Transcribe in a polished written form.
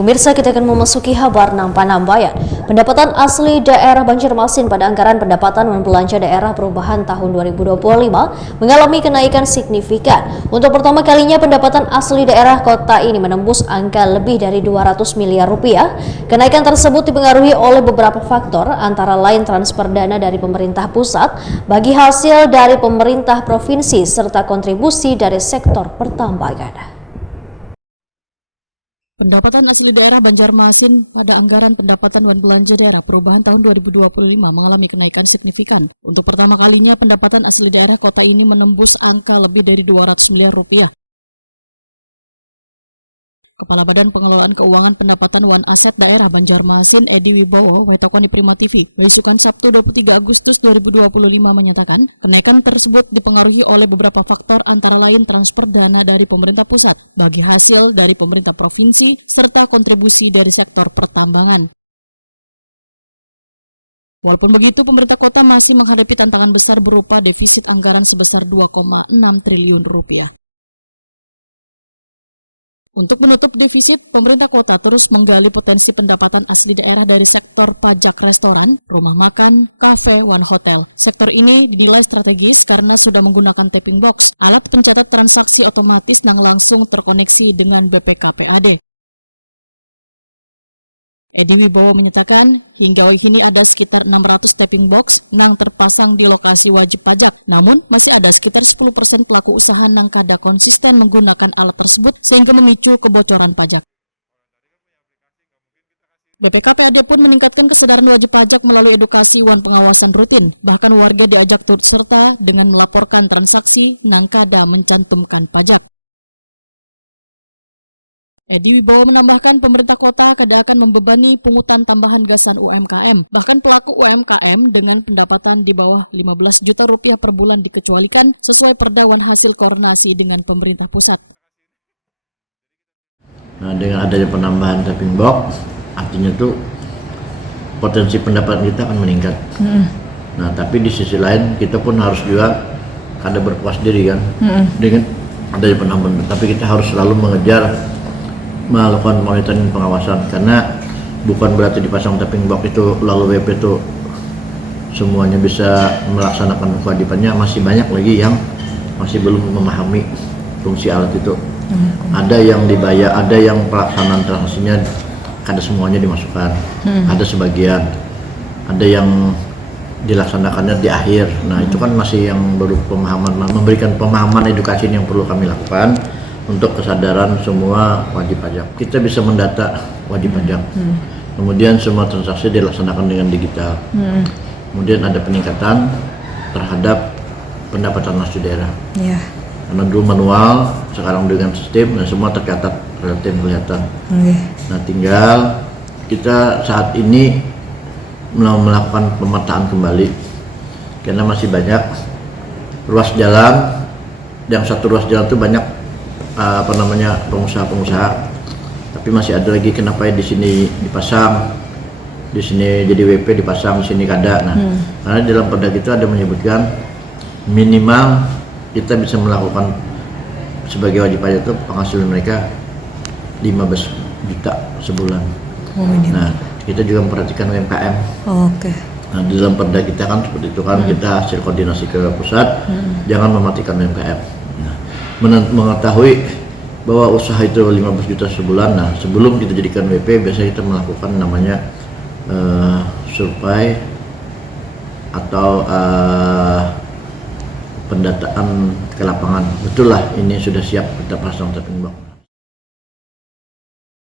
Pemirsa, kita akan memasuki kabar Nampan-Nambayan. Pendapatan asli daerah Banjarmasin pada anggaran pendapatan dan belanja daerah perubahan tahun 2025 mengalami kenaikan signifikan. Untuk pertama kalinya pendapatan asli daerah kota ini menembus angka lebih dari 200 miliar rupiah. Kenaikan tersebut dipengaruhi oleh beberapa faktor, antara lain transfer dana dari pemerintah pusat, bagi hasil dari pemerintah provinsi, serta kontribusi dari sektor pertambangan. Pendapatan asli daerah Banjarmasin pada anggaran pendapatan dan belanja daerah perubahan tahun 2025 mengalami kenaikan signifikan. Untuk pertama kalinya pendapatan asli daerah kota ini menembus angka lebih dari 200 miliar rupiah. Kepala Badan Pengelolaan Keuangan Pendapatan Wan Aset Daerah Banjarmasin Edi Wibowo Waitokoni Prima TV beisukan Sabtu 23 Agustus 2025 menyatakan kenaikan tersebut dipengaruhi oleh beberapa faktor, antara lain transfer dana dari pemerintah pusat bagi hasil dari pemerintah provinsi serta kontribusi dari sektor pertambangan. Walaupun begitu, pemerintah kota masih menghadapi tantangan besar berupa defisit anggaran sebesar 2,6 triliun rupiah. Untuk menutup defisit, pemerintah kota terus menggali potensi pendapatan asli daerah dari sektor pajak restoran, rumah makan, kafe, one hotel. Sektor ini dinilai strategis karena sudah menggunakan tapping box, alat pencatat transaksi otomatis yang langsung terkoneksi dengan BPKPAD. Edi Wibowo menyatakan, hingga kini ada sekitar 600 tapping box yang terpasang di lokasi wajib pajak. Namun, masih ada sekitar 10% pelaku usaha yang kada konsisten menggunakan alat tersebut sehingga memicu kebocoran pajak. BPKPAD pun meningkatkan kesadaran wajib pajak melalui edukasi wan pengawasan rutin. Bahkan warga diajak turut serta dengan melaporkan transaksi yang kada mencantumkan pajak. Edi Wibowo menambahkan pemerintah kota kada akan membebani pungutan tambahan gasan UMKM. Bahkan pelaku UMKM dengan pendapatan di bawah 15 juta rupiah per bulan dikecualikan sesuai perdawan hasil koordinasi dengan pemerintah pusat. Nah, dengan adanya penambahan tapping box, artinya tuh potensi pendapatan kita akan meningkat. Nah, tapi di sisi lain kita pun harus juga ada berpuas diri kan dengan adanya penambahan. Tapi kita harus selalu mengejar melakukan monitoring pengawasan, karena bukan berarti dipasang tapping box itu lalu WP itu semuanya bisa melaksanakan kewajibannya. Masih banyak lagi yang masih belum memahami fungsi alat itu. Ada yang dibayar, ada yang pelaksanaan transaksinya kada semuanya dimasukkan, ada sebagian, ada yang dilaksanakannya di akhir. Nah, itu kan masih yang baru pemahaman, memberikan pemahaman edukasi yang perlu kami lakukan untuk kesadaran semua wajib pajak. Kita bisa mendata wajib pajak. Kemudian semua transaksi dilaksanakan dengan digital. Kemudian ada peningkatan terhadap pendapatan asli daerah. Karena dulu manual, sekarang dengan sistem dan semua tercatat relatif kelihatan. Nah, tinggal kita saat ini melakukan pemetaan kembali, karena masih banyak ruas jalan. Yang satu ruas jalan itu banyak pengusaha-pengusaha, tapi masih ada lagi kenapa di sini dipasang, di sini jadi WP dipasang, di sini kada. Nah, karena dalam perda itu ada menyebutkan minimal kita bisa melakukan sebagai wajib pajak itu penghasilan mereka 15 juta sebulan. Nah, kita juga memperhatikan UMKM. Nah, di dalam perda kita kan seperti itu kan, kita hasil koordinasi ke pusat, jangan mematikan UMKM. Mengetahui bahwa usaha itu 15 juta sebulan. Nah, sebelum kita jadikan WP, biasanya kita melakukan namanya survei atau pendataan ke lapangan. Betul lah ini sudah siap kita pasang tapping box.